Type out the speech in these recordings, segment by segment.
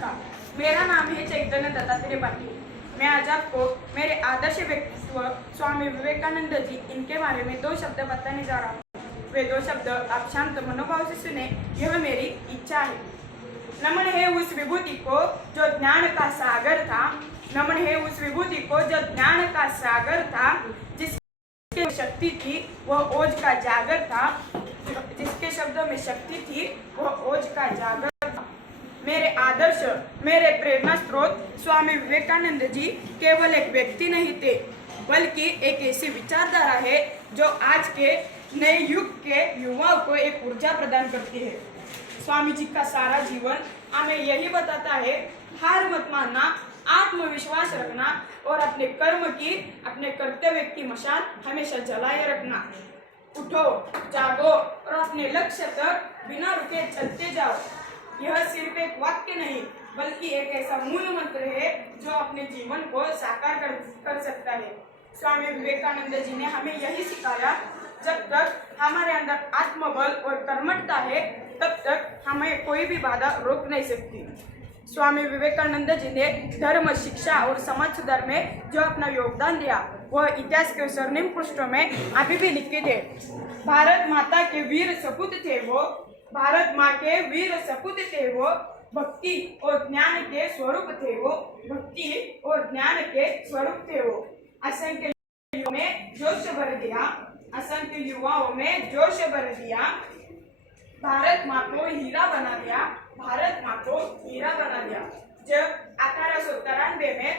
नमस्कार, मेरा नाम है चैतन्य दत्तात्रेय पाटिल। मैं आज आपको मेरे आदर्श व्यक्तित्व स्वामी विवेकानंद जी इनके बारे में 2 शब्द बताने जा रहा हूँ। वे 2 शब्द आप शांत मनोभाव से सुने, यह मेरी इच्छा है। नमन है उस विभूति को जो ज्ञान का सागर था। नमन है उस विभूति को जो ज्ञान का सागर था, जिसकी शक्ति थी वह ओज का जागर था। जिसके शब्दों में शक्ति थी वह ओज का जागर था। मेरे आदर्श, मेरे प्रेरणा स्रोत स्वामी विवेकानंद जी केवल एक व्यक्ति नहीं थे, बल्कि एक ऐसी विचारधारा है जो आज के नए युग के युवाओं को एक ऊर्जा प्रदान करती है। स्वामी जी का सारा जीवन हमें यही बताता है, हार मत मानना, आत्मविश्वास रखना और अपने कर्म की, अपने कर्तव्य की मशाल हमेशा जलाए रखना। उठो, जागो और अपने लक्ष्य तक बिना रुके चलते जाओ। यह सिर्फ एक वाक्य नहीं, बल्कि एक ऐसा मूल मंत्र है जो अपने जीवन को साकार कर सकता है। स्वामी विवेकानंद जी ने हमें यही सिखाया, जब तक हमारे अंदर आत्मबल और कर्मठता है, तब तक हमें कोई भी बाधा रोक नहीं सकती। स्वामी विवेकानंद जी ने धर्म, शिक्षा और समाज सुधार में जो अपना योगदान दिया, वह इतिहास के स्वर्णिम पृष्ठों में अभी भी लिखे थे। भारत माता के वीर सपूत थे वो, भारत माँ के वीर सपूत थे वो, भक्ति और ज्ञान के स्वरूप थे वो, भक्ति और ज्ञान के स्वरूप थे वो। असंख्य युवाओं में जोश भर दिया, असंख्य युवाओं में जोश भर दिया, भारत माँ को हीरा बना दिया, भारत माँ को हीरा बना दिया। जब 1893 में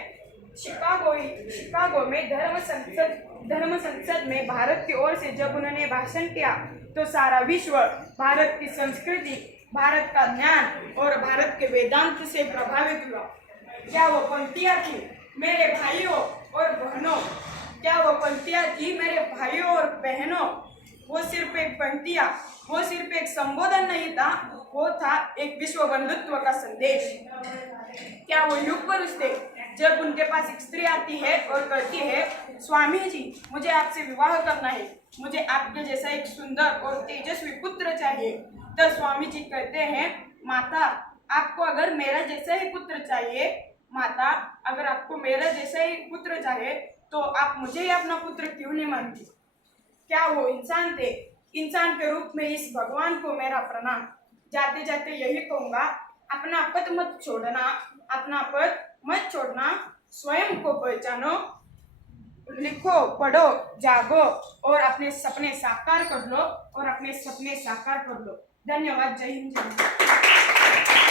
शिकागो में धर्म संसद में भारत की ओर से जब उन्होंने भाषण किया, तो सारा विश्व भारत की संस्कृति, भारत का ज्ञान और भारत के वेदांत से प्रभावित हुआ। क्या वो पंक्तियाँ थी मेरे भाइयों और बहनों, क्या वो पंक्तियाँ थी मेरे भाइयों और बहनों? वो सिर्फ एक पंक्तियाँ, वो सिर्फ एक संबोधन नहीं था, वो था एक विश्व बंधुत्व का संदेश। क्या वो युग पुरुष थे जब उनके पास एक स्त्री आती है और कहती है, स्वामी जी मुझे आपसे विवाह करना है, मुझे आपके जैसा एक सुंदर और तेजस्वी पुत्र चाहिए। तो स्वामी जी कहते हैं, माता आपको अगर मेरा जैसा ही पुत्र चाहिए, माता अगर आपको मेरा जैसा ही पुत्र चाहिए, तो आप मुझे ही अपना पुत्र क्यों नहीं मानती? क्या वो इंसान थे? इंसान के रूप में इस भगवान को मेरा प्रणाम। जाते जाते यही कहूँगा, अपना पद मत छोड़ना, अपना पद मत छोड़ना, स्वयं को पहचानो, लिखो, पढ़ो, जागो और अपने सपने साकार कर लो, और अपने सपने साकार कर लो। धन्यवाद। जय हिंद, जय भारत।